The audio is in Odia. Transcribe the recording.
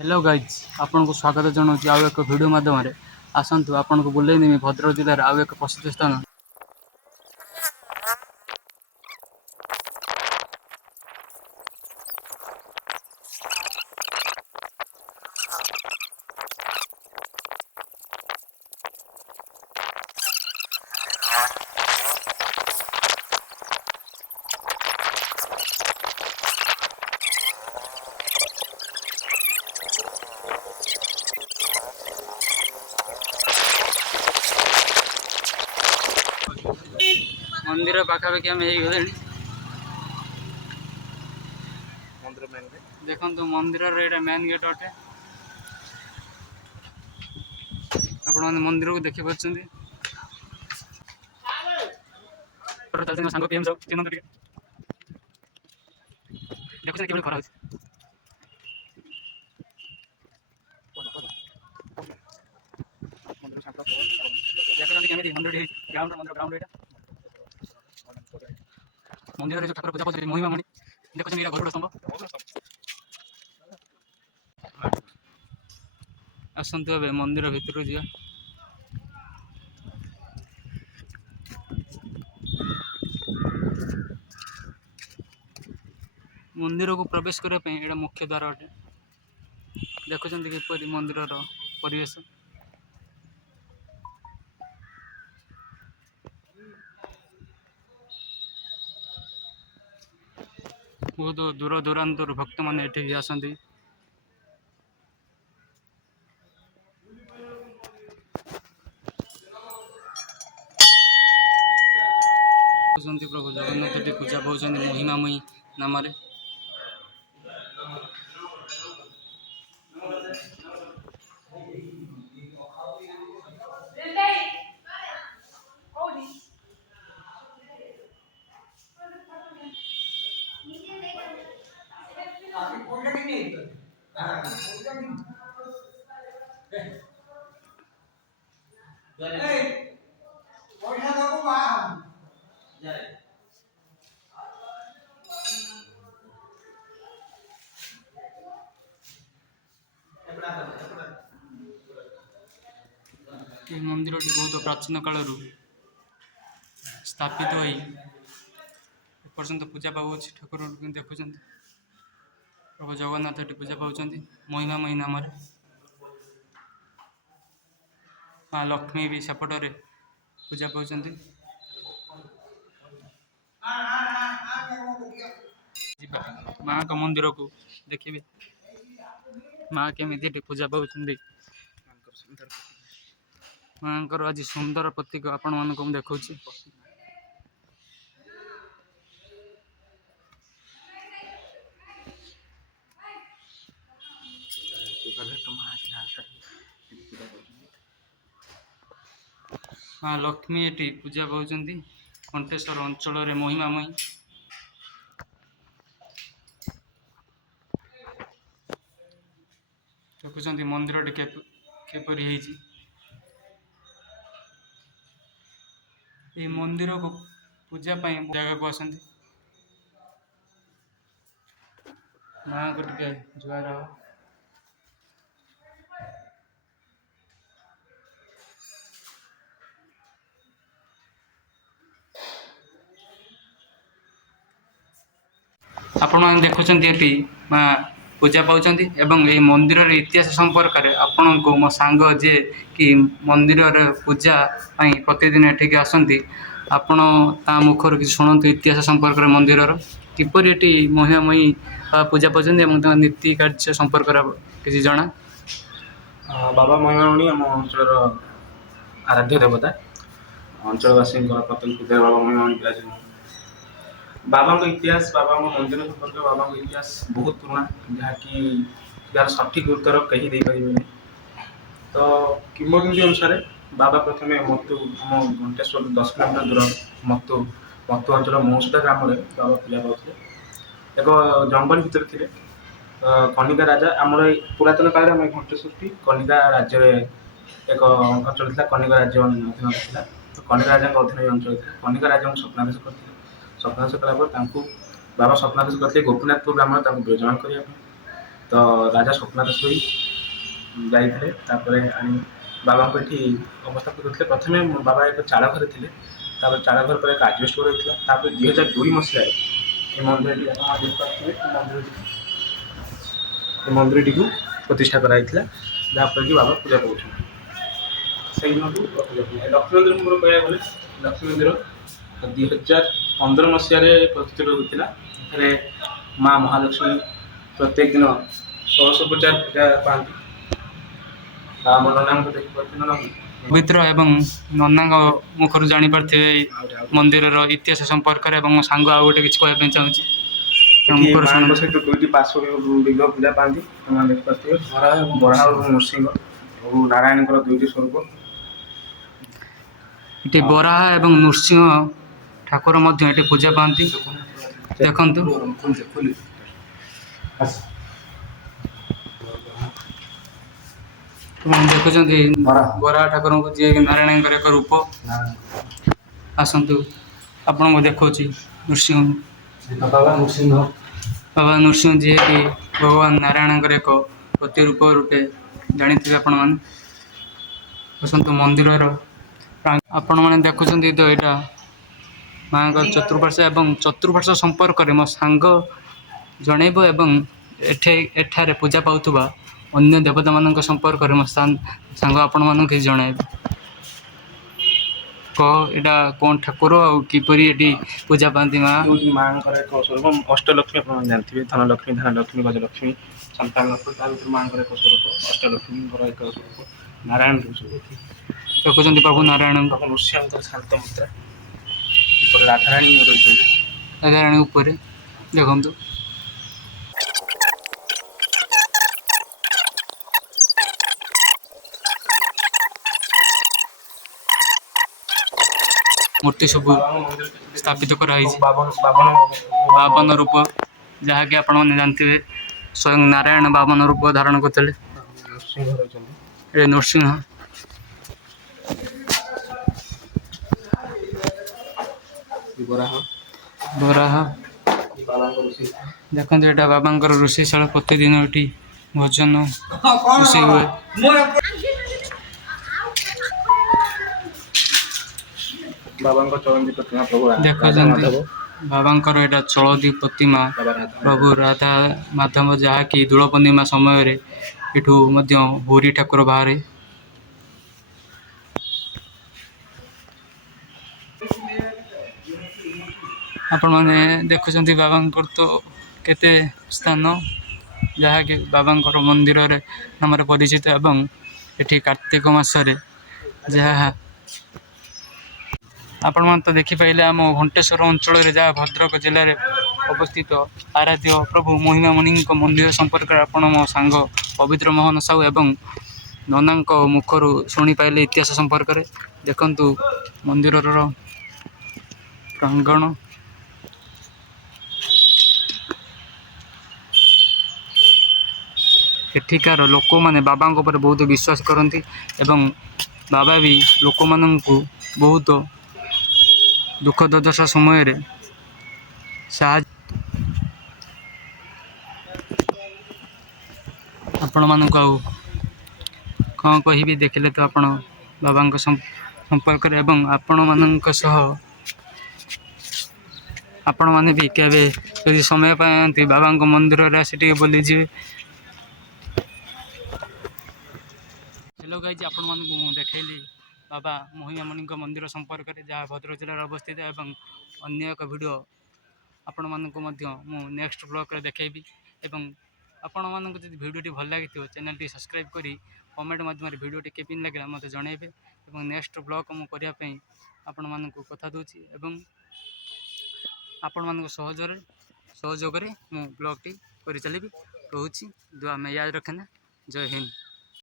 हेलो गाइज आपन को स्वागत जनाऊँ आउ एक भिडियो मध्यम आसतु आपन को बुले नेमि भद्रक जिलार आउ एक प्रसिद्ध स्थान। मंदिर पाखापाखि आम हो गले देखो मंदिर मेन गेट अटे आपण मैंने मंदिर को देखी पार्टी सांग पीएम सब चिन्ह देखुन कि खरा मंदिर जो ठाकुर पूजा कर महिमा मणि देखुन गरुड़ स्तंभ आसतु ए मंदिर भितर जा मंदिर को प्रवेश करने मुख्य द्वार अटे देखुं किपरि मंदिर परिवेश बहुत दूर दूरांतर भक्त मैंने ये आसती प्रभु जगन्नाथ पूजा पाँच महिमामयी नाम मंदिर बहुत प्राचीन काल स्थापित हो पर्यंत पूजा पाऊँच ठाकुर देखुं प्रभु जगन्नाथ ये पूजा पाँच महिमामयी नाम माँ लक्ष्मी भी सेपटे पूजा पाँच माँ का मंदिर को देखिए माँ केमी पूजा पाँच माँ आज सुंदर प्रतीक आपण मान देखा माँ लक्ष्मी ये पूजा पाँच कंटेश्वर अंचल महिमामयी देखुं मंदिर केपरि ये मंदिर को पूजा जगह को आसती माँ को टे जुआर आपण मैंने देखुं माँ पूजा पाँच ये मंदिर इतिहास संपर्क में आपण को मो सांग जे कि मंदिर पूजा प्रतिदिन एठिक आसती आपण ता मुखर कि शुणु इतिहास संपर्क में मंदिर किपर ये महिमामयी पूजा पाँच नीति कार्य संपर्क किसी जना बाबा महिमामणि आम अंचल आराध्य देवता अंचलवासी प्रथम पूजा बाबा महिमामणि विराजमान बाबा इतिहास बाबा मंदिर संपर्क बाबा इतिहास बहुत पुराना जहाँकि यार सठिक उत्तर कहीं दे पारे तो किंवदंती अनुसार बाबा प्रथम मत्तु आम घंटेश्वर 10 किलोमीटर दूर मत्तु मत्तु अंचल मौसुदा ग्राम बाबा पूजा पाते एक जंगल भितर थे कनिका राजा आम पुरातन काल में घंटेश्वर कनिका राज्य एक अंचल था कनिका राज्य अधीन था तो कनिका राजा अधीन अंचल था कनिका राजा को स्वप्नादेश करते स्वप्नादेश कलापर बाबा स्वप्नादेश करते गोपीनाथपुर ग्राम विराजमान करने तो ରାଜା ସ୍ୱପ୍ନାଦେଶ ହୋଇ ଯାଇଥିଲେ। ତାପରେ ଆଣି ବାବାଙ୍କୁ ଏଠି ଅବସ୍ଥାପିତ କରିଥିଲେ। ପ୍ରଥମେ ବାବା ଏକ ଚାଳ ଘରେ ଥିଲେ, ତାପରେ ଚାଳ ଘର ପରେ ଏକ ଆଜବେଷ୍ଟ ଘର ହେଇଥିଲା। ତାପରେ 2002 ମସିହାରେ ଏ ମନ୍ଦିରଟି ଆପଣ ଦେଖିପାରୁଥିବେ, ଏ ମନ୍ଦିରଟିକୁ ପ୍ରତିଷ୍ଠା କରାଯାଇଥିଲା, ଯାହାଫଳରେ କି ବାବା ପୂଜା ପାଉଛନ୍ତି। ସେଇଦିନଠୁ ଲକ୍ଷ୍ମୀ ମନ୍ଦିର ମୋର କହିବାକୁ ଗଲେ ଲକ୍ଷ୍ମୀ ମନ୍ଦିର 2015 ମସିହାରେ ପ୍ରତିଷ୍ଠିତ ହୋଇଥିଲା। ଏଠାରେ ମା ମହାଲକ୍ଷ୍ମୀ ପ୍ରତ୍ୟେକ ଦିନ 1650 ପୂଜା ପାଆନ୍ତି। ଆମ ନନାଙ୍କୁ ଦେଖିପାରୁଥିବେ, ନନା ପବିତ୍ର ଏବଂ ନନାଙ୍କ ମୁଖରୁ ଜାଣିପାରୁଥିବେ ଏଇ ମନ୍ଦିରର ଇତିହାସ ସମ୍ପର୍କରେ। ଏବଂ ମୋ ସାଙ୍ଗ ଆଉ ଗୋଟେ କିଛି କହିବା ପାଇଁ ଚାହୁଁଛି, ତାଙ୍କ ଏଠି ମୁଖରୁ ମାଙ୍କ ଶୁଣନ୍ତୁ। ସହିତ ଦୁଇଟି ପାର୍ଶ୍ୱ ବିଗ୍ରହ ପୂଜା ପାଆନ୍ତି। ସେମାନେ ଦେଖିପାରୁଥିବେ ବରାହ ଏବଂ ନୃସିଂହ ଓ ନାରାୟଣଙ୍କର ଦୁଇଟି ସ୍ୱରୂପ। ଏଠି ବରାହ ଏବଂ ନୃସିଂହ ଠାକୁର ମଧ୍ୟ ଏଠି ପୂଜା ପାଆନ୍ତି। ଦେଖନ୍ତୁ, ଦେଖୁଛନ୍ତି ବରାହ ଠାକୁରଙ୍କୁ, ଯିଏକି ନାରାୟଣଙ୍କର ଏକ ରୂପ। ଆସନ୍ତୁ ଆପଣଙ୍କୁ ଦେଖାଉଛି ନୃସିଂହ। ବାବା ନୃସିଂହ ଯିଏକି ଭଗବାନ ନାରାୟଣଙ୍କର ଏକ ପ୍ରତିରୂପ ରୂପେ ଜାଣିଥିବେ ଆପଣମାନେ। ଆସନ୍ତୁ ମନ୍ଦିରର ଆପଣମାନେ ଦେଖୁଛନ୍ତି ତ, ଏଇଟା ମାଙ୍କ ଚତୁଃପାର୍ଶ୍ୱ ଏବଂ ଚତୁଃପାର୍ଶ୍ୱ ସମ୍ପର୍କରେ ମୋ ସାଙ୍ଗ ଜଣେଇବ ଏବଂ ଏଠାରେ ପୂଜା ପାଉଥିବା ଅନ୍ୟ ଦେବତାମାନଙ୍କ ସମ୍ପର୍କରେ ମୋ ସାଙ୍ଗ ଆପଣମାନଙ୍କୁ କିଛି ଜଣାଇବ। ଏଇଟା କ'ଣ ଠାକୁର ଆଉ କିପରି ଏଠି ପୂଜା ପାଆନ୍ତି ମା? ମାଙ୍କର ଏକ ସ୍ୱରୂପ ଅଷ୍ଟଲକ୍ଷ୍ମୀ, ଆପଣ ଜାଣିଥିବେ, ଧନଲକ୍ଷ୍ମୀ, ଧାନଲକ୍ଷ୍ମୀ, ଗଜଲକ୍ଷ୍ମୀ, ସନ୍ତାନ ଲକ୍ଷ୍ମୀ। ତା ଭିତରୁ ମାଙ୍କର ଏକ ସ୍ୱରୂପ ଅଷ୍ଟଲକ୍ଷ୍ମୀଙ୍କର ଏକ ସ୍ୱରୂପ ନାରାୟଣଙ୍କର ସ୍ୱରୂପ। ଦେଖୁଛନ୍ତି ପ୍ରଭୁ ନାରାୟଣଙ୍କୁ। ପ୍ରଭୁ ନୃସିଂହଙ୍କର ଶାନ୍ତ ମୁଦ୍ରା, ଉପରେ ରାଧାରାଣୀ ରହିଛନ୍ତି। ରାଧାରାଣୀ ଉପରେ ଦେଖନ୍ତୁ। ମୂର୍ତ୍ତି ସବୁ ସ୍ଥାପିତ କରାହେଇଛି। ବାବନ ରୂପ, ଯାହାକି ଆପଣମାନେ ଜାଣିଥିବେ ସ୍ୱୟଂ ନାରାୟଣ ବାବନ ରୂପ ଧାରଣ କରିଥିଲେ। ଏ ନୃସିଂହ ବରାହ। ଦେଖନ୍ତୁ, ଏଇଟା ବାବାଙ୍କର ରୋଷେଇଶାଳ। ପ୍ରତିଦିନ ଏଠି ଭୋଜନ ରୋଷେଇ ହୁଏ। ବାବାଙ୍କ ଚଳନ୍ତି ପ୍ରତିମା ପ୍ରଭୁ ଦେଖୁଛନ୍ତି ବାବାଙ୍କର ଏଇଟା ଚଳନ୍ତି ପ୍ରତିମା ପ୍ରଭୁ ରାଧା ମାଧବ, ଯାହାକି ଦୋଳ ପୂର୍ଣ୍ଣିମା ସମୟରେ ଏଠୁ ମଧ୍ୟ ହୁରି ଠାକୁର ବାହାରେ। ଆପଣମାନେ ଦେଖୁଛନ୍ତି ବାବାଙ୍କର ତ କେତେ ସ୍ଥାନ, ଯାହାକି ବାବାଙ୍କର ମନ୍ଦିରରେ ନାମରେ ପରିଚିତ। ଏବଂ ଏଠି କାର୍ତ୍ତିକ ମାସରେ ଯାହା ଆପଣମାନେ ତ ଦେଖିପାରିଲେ, ଆମ ଘଣ୍ଟେଶ୍ୱର ଅଞ୍ଚଳରେ, ଯାହା ଭଦ୍ରକ ଜିଲ୍ଲାରେ ଅବସ୍ଥିତ ଆରାଧ୍ୟ ପ୍ରଭୁ ମହିମାମଣିଙ୍କ ମନ୍ଦିର ସମ୍ପର୍କରେ ଆପଣ ମୋ ସାଙ୍ଗ ପବିତ୍ର ମୋହନ ସାହୁ ଏବଂ ନନାଙ୍କ ମୁଖରୁ ଶୁଣିପାରିଲେ ଇତିହାସ ସମ୍ପର୍କରେ। ଦେଖନ୍ତୁ ମନ୍ଦିରର ପ୍ରାଙ୍ଗଣ। ଏଠିକାର ଲୋକମାନେ ବାବାଙ୍କ ଉପରେ ବହୁତ ବିଶ୍ୱାସ କରନ୍ତି ଏବଂ ବାବା ବି ଲୋକମାନଙ୍କୁ ବହୁତ ଦୁଃଖ ଦୁର୍ଦଶା ସମୟରେ ସାହାଯ୍ୟ। ଆପଣମାନଙ୍କୁ ଆଉ କ'ଣ କହିବି, ଦେଖିଲେ ତ ଆପଣ ବାବାଙ୍କ ସମ୍ପର୍କରେ। ଏବଂ ଆପଣମାନଙ୍କ ସହ ଆପଣମାନେ ବି କେବେ ଯଦି ସମୟ ପାଆନ୍ତି ବାବାଙ୍କ ମନ୍ଦିରରେ ଆସି ଟିକେ ବୁଲିଯିବେ। ହ୍ୟାଲୋ ଗାଇଜ୍, ଆପଣମାନଙ୍କୁ ମୁଁ ଦେଖାଇଲି ବାବା ମହିମାମଣିଙ୍କ ମନ୍ଦିର ସମ୍ପର୍କରେ, ଯାହା ଭଦ୍ରକ ଜିଲ୍ଲାରେ ଅବସ୍ଥିତ। ଏବଂ ଅନ୍ୟ ଏକ ଭିଡ଼ିଓ ଆପଣମାନଙ୍କୁ ମଧ୍ୟ ମୁଁ ନେକ୍ସଟ ବ୍ଲଗ୍ରେ ଦେଖାଇବି। ଏବଂ ଆପଣମାନଙ୍କୁ ଯଦି ଭିଡ଼ିଓଟି ଭଲ ଲାଗିଥିବ, ଚ୍ୟାନେଲଟି ସବସ୍କ୍ରାଇବ୍ କରି କମେଣ୍ଟ ମାଧ୍ୟମରେ ଭିଡ଼ିଓଟି କେମିତି ଲାଗିଲା ମୋତେ ଜଣାଇବେ। ଏବଂ ନେକ୍ସଟ ବ୍ଲଗ୍ ମୁଁ କରିବା ପାଇଁ ଆପଣମାନଙ୍କୁ କଥା ଦେଉଛି ଏବଂ ଆପଣମାନଙ୍କ ସହଯୋଗରେ ମୁଁ ବ୍ଲଗ୍ଟି କରିଚାଲିବି। ରହୁଛି, ଦୁଆ ମେ ୟାଦ ରଖନା। ଜୟ ହିନ୍ଦ।